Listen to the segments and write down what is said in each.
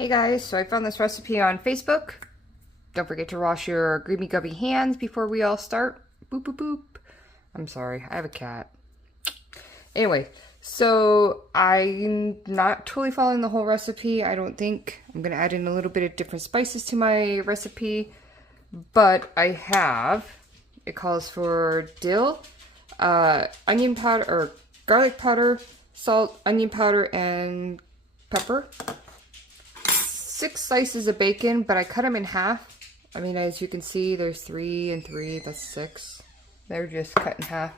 Hey guys, so I found this recipe on Facebook. Don't forget to wash your grubby gubby hands before we all start. Boop boop boop. I'm sorry, I have a cat. Anyway, so I'm not totally following the whole recipe, I don't think. I'm gonna add in a little bit of different spices to my recipe, but I have, it calls for dill, onion powder, or garlic powder, salt, onion powder, and pepper. 6 slices of bacon, but I cut them in half. I mean, as you can see, there's 3 and 3, that's 6. They're just cut in half.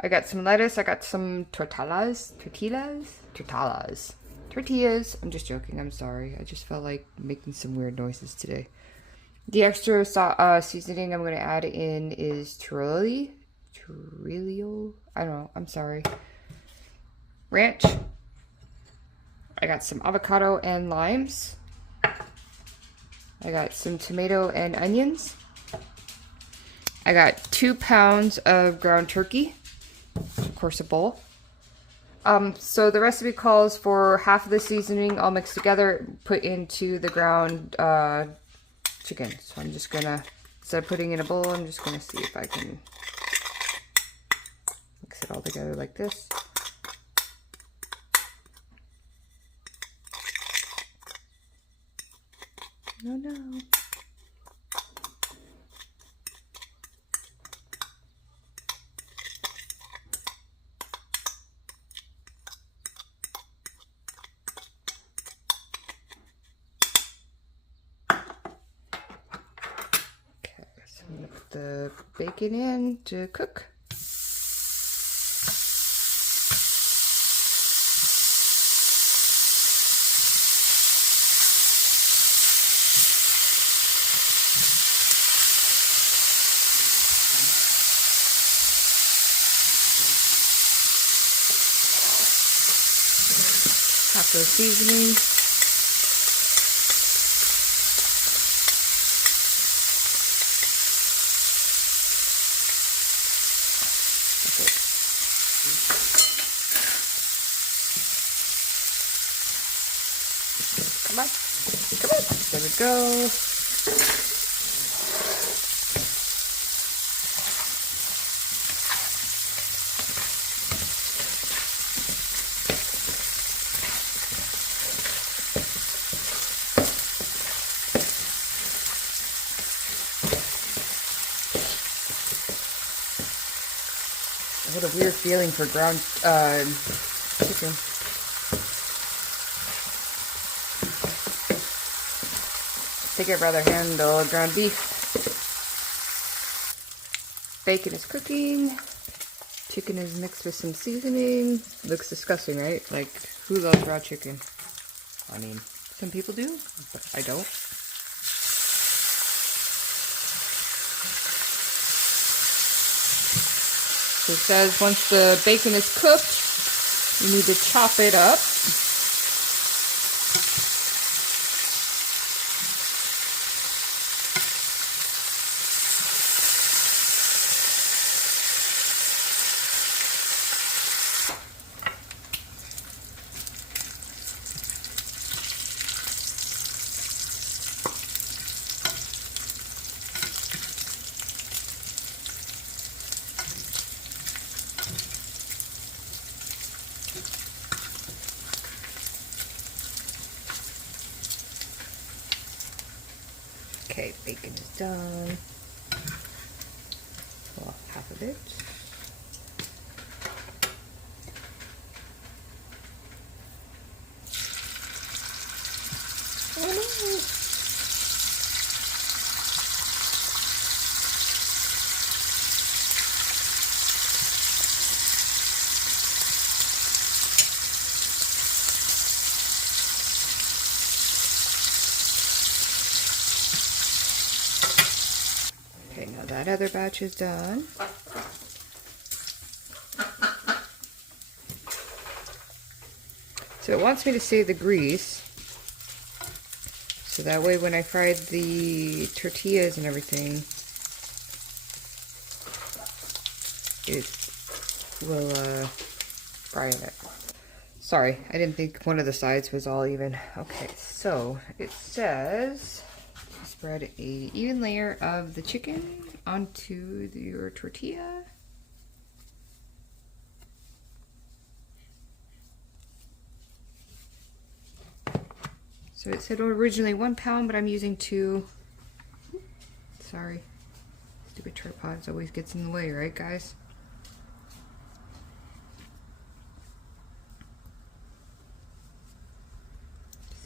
I got some lettuce, I got some tortillas. I'm just joking, I'm sorry. I just felt like making some weird noises today. The extra seasoning I'm going to add in is Trilio? I don't know, I'm sorry. Ranch. I got some avocado and limes. I got some tomato and onions. I got 2 pounds of ground turkey, of course a bowl. So the recipe calls for half of the seasoning all mixed together, put into the ground chicken. So I'm just gonna, instead of putting in a bowl, I'm just gonna see if I can mix it all together like this. No. Okay, so I'm gonna put the bacon in to cook. Half the seasoning. Okay. Come on. There we go. What a weird feeling for ground chicken. I think I'd rather handle ground beef. Bacon is cooking. Chicken is mixed with some seasoning. Looks disgusting, right? Like, who loves raw chicken? I mean, some people do, but I don't. So it says once the bacon is cooked, you need to chop it up. Okay, bacon is done. Well, half of it. Oh no! Okay, now that other batch is done. So it wants me to save the grease, so that way when I fried the tortillas and everything, it will fry in it. Sorry, I didn't think one of the sides was all even. Okay, so it says spread a even layer of the chicken onto your tortilla. So it said originally 1 pound, but I'm using 2. Sorry. Stupid tripods always gets in the way, right guys?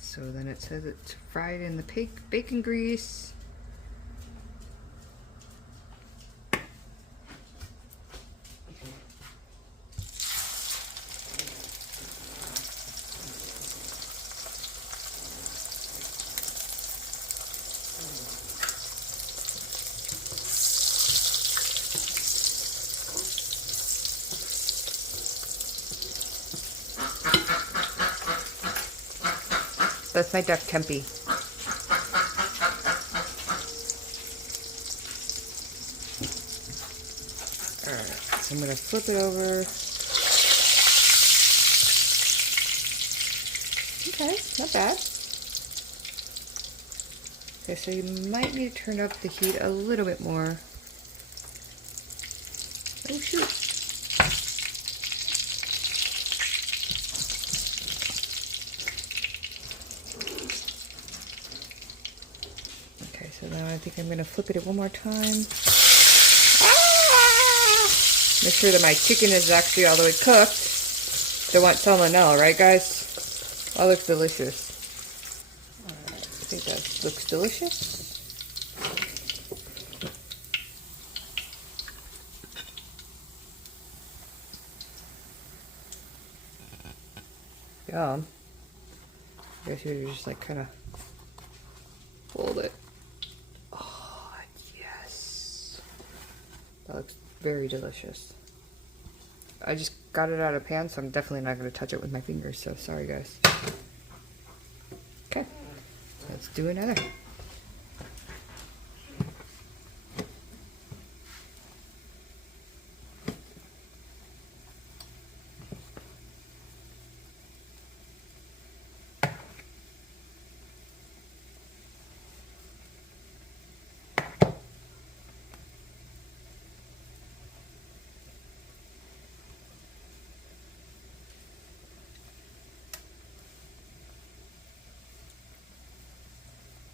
So then it says it's fried in the bacon grease. That's my duck Tempe. Alright, so I'm going to flip it over. Okay, not bad. Okay, so you might need to turn up the heat a little bit more. Oh shoot. Okay, so now I think I'm going to flip it one more time. Make sure that my chicken is actually all the way cooked. Don't want salmonella, right guys? That looks delicious. I think that looks delicious. Yum. I guess you just like kind of fold it. Oh, yes. That looks very delicious. I just got it out of the pan, so I'm definitely not going to touch it with my fingers, so sorry guys. Okay, let's do another.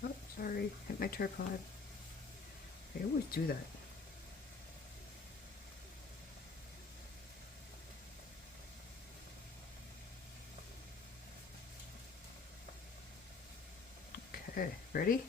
Oh, sorry, hit my tripod. I always do that. Okay, ready?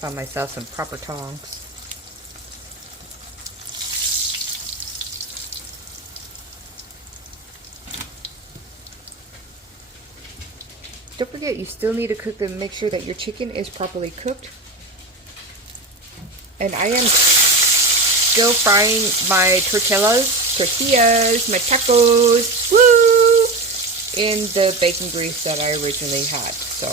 Found myself some proper tongs. Don't forget, you still need to cook them. Make sure that your chicken is properly cooked. And I am still frying my tortillas, my tacos, woo, in the bacon grease that I originally had. So,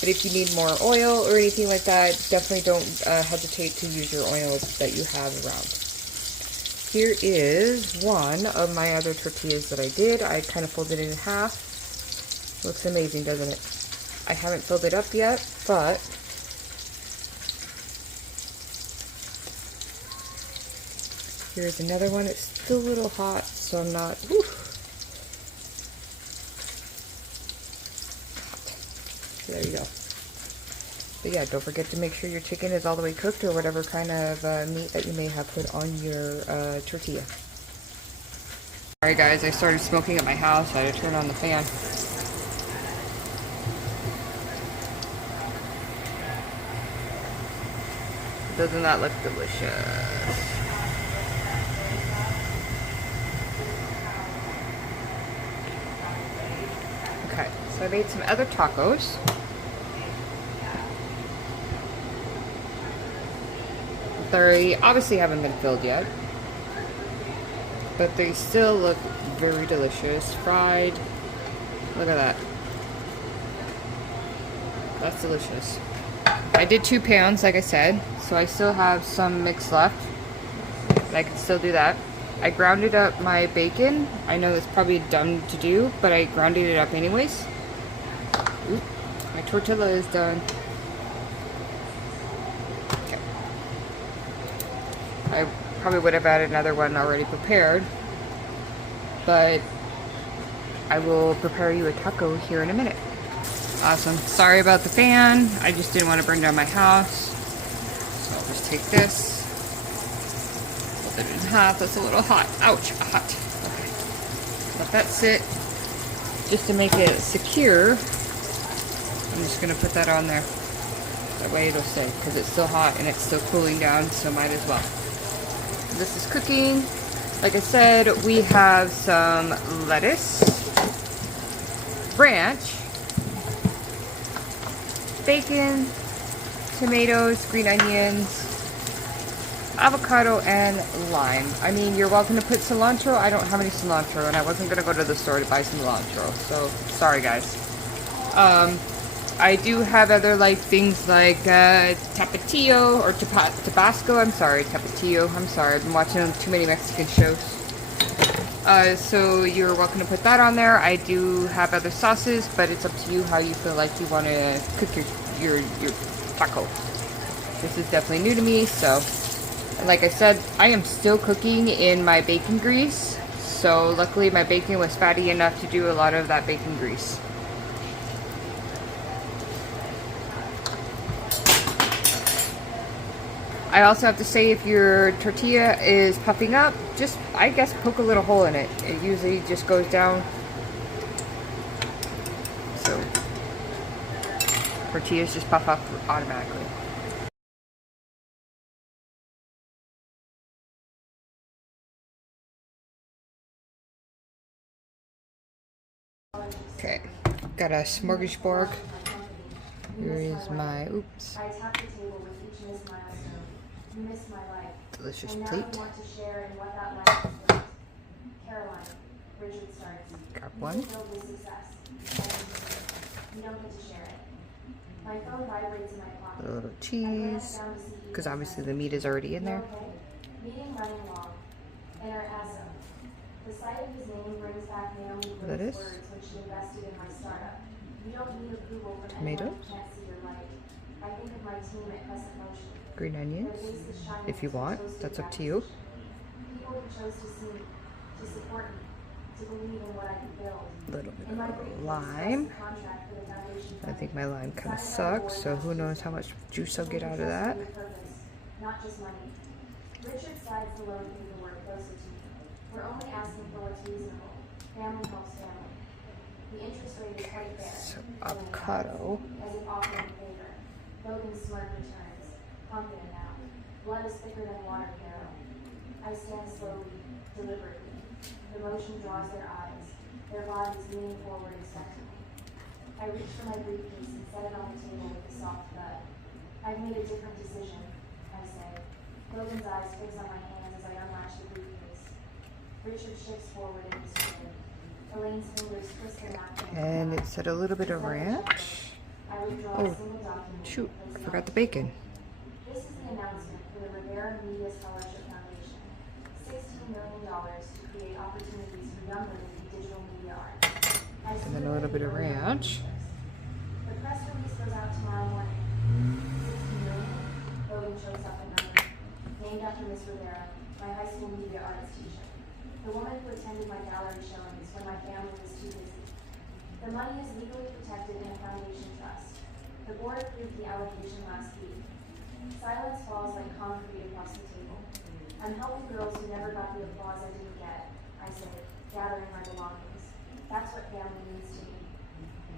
but if you need more oil or anything like that, definitely don't hesitate to use your oil that you have around. Here is one of my other tortillas that I did. I kind of folded it in half. Looks amazing, doesn't it? I haven't filled it up yet, but here's another one. It's still a little hot, so I'm not. Whew. So there you go. But yeah, don't forget to make sure your chicken is all the way cooked, or whatever kind of meat that you may have put on your tortilla. Alright guys, I started smoking at my house, so I had to turn on the fan. Doesn't that look delicious? Okay, so I made some other tacos. They obviously haven't been filled yet, but they still look very delicious. Fried. Look at that. That's delicious. I did 2 pounds, like I said, so I still have some mix left. I can still do that. I grounded up my bacon. I know that's probably dumb to do, but I grounded it up anyways. Oop, my tortilla is done. Okay. I probably would have added another one already prepared, but I will prepare you a taco here in a minute. Awesome. Sorry about the fan. I just didn't want to burn down my house. So I'll just take this. Fold it in half. That's a little hot. Ouch. Hot. Okay. Let that sit. Just to make it secure, I'm just going to put that on there. That way it'll stay, because it's still hot and it's still cooling down, so might as well. This is cooking. Like I said, we have some lettuce, ranch, bacon, tomatoes, green onions, avocado, and lime. I mean, you're welcome to put cilantro. I don't have any cilantro, and I wasn't going to go to the store to buy some cilantro, so sorry guys. I do have other like things like tapatio or Tabasco. I'm sorry, tapatio. I'm sorry, I've been watching too many Mexican shows. So you're welcome to put that on there. I do have other sauces, but it's up to you how you feel like you want to cook your taco. This is definitely new to me, so like I said, I am still cooking in my bacon grease. So luckily my bacon was fatty enough to do a lot of that bacon grease. I also have to say, if your tortilla is puffing up, just, I guess, poke a little hole in it. It usually just goes down. So, tortillas just puff up automatically. Okay, got a smorgasbord. Here is my, oops. Delicious plate. Grab one. A little cheese, because obviously the meat is already in there. Lettuce. Tomatoes. Green onions, if you want. That's up to you. A little bit of lime. I think my lime kind of sucks, so who knows how much juice I'll get out of that. So avocado. Logan's smart returns, confident now. Blood is thicker than water, Hero. I stand slowly, deliberately. The motion draws their eyes, their bodies leaning forward expectantly. I reach for my briefcase and set it on the table with the soft thud. I've made a different decision, I say. Logan's eyes fix on my hands as I unlatch the briefcase. Richard shifts forward in his chair. Elaine's fingers twist the napkin. And it said a little bit of ranch. Oh, shoot, I forgot the bacon. This is the announcement for the Rivera Media Scholarship Foundation. $16 million to create opportunities for young women in digital media art. And then a little bit of ranch. The press release goes out tomorrow morning. 16 million. Logan chokes up a number. Named after Miss Rivera, my high school media arts teacher. The woman who attended my gallery showings when my family was too busy. The money is legally protected in a foundation trust. The board approved the allocation last week. Silence falls like concrete across the table. I'm helping girls who never got the applause I didn't get, I say, gathering my belongings. That's what family means to me.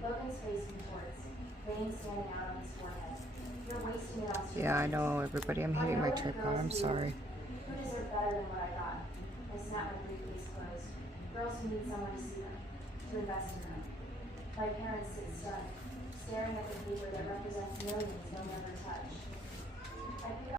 Logan's face contorts, veins standing out on his forehead. You're wasting it on strangers. Yeah, I know, everybody. I'm hitting my tripod. I'm sorry. Who deserve better than what I got? I snap my briefcase closed. Girls who need someone to see them, to invest in them. My parents sit stunned, staring at the paper that represents millions they'll never touch. I pick up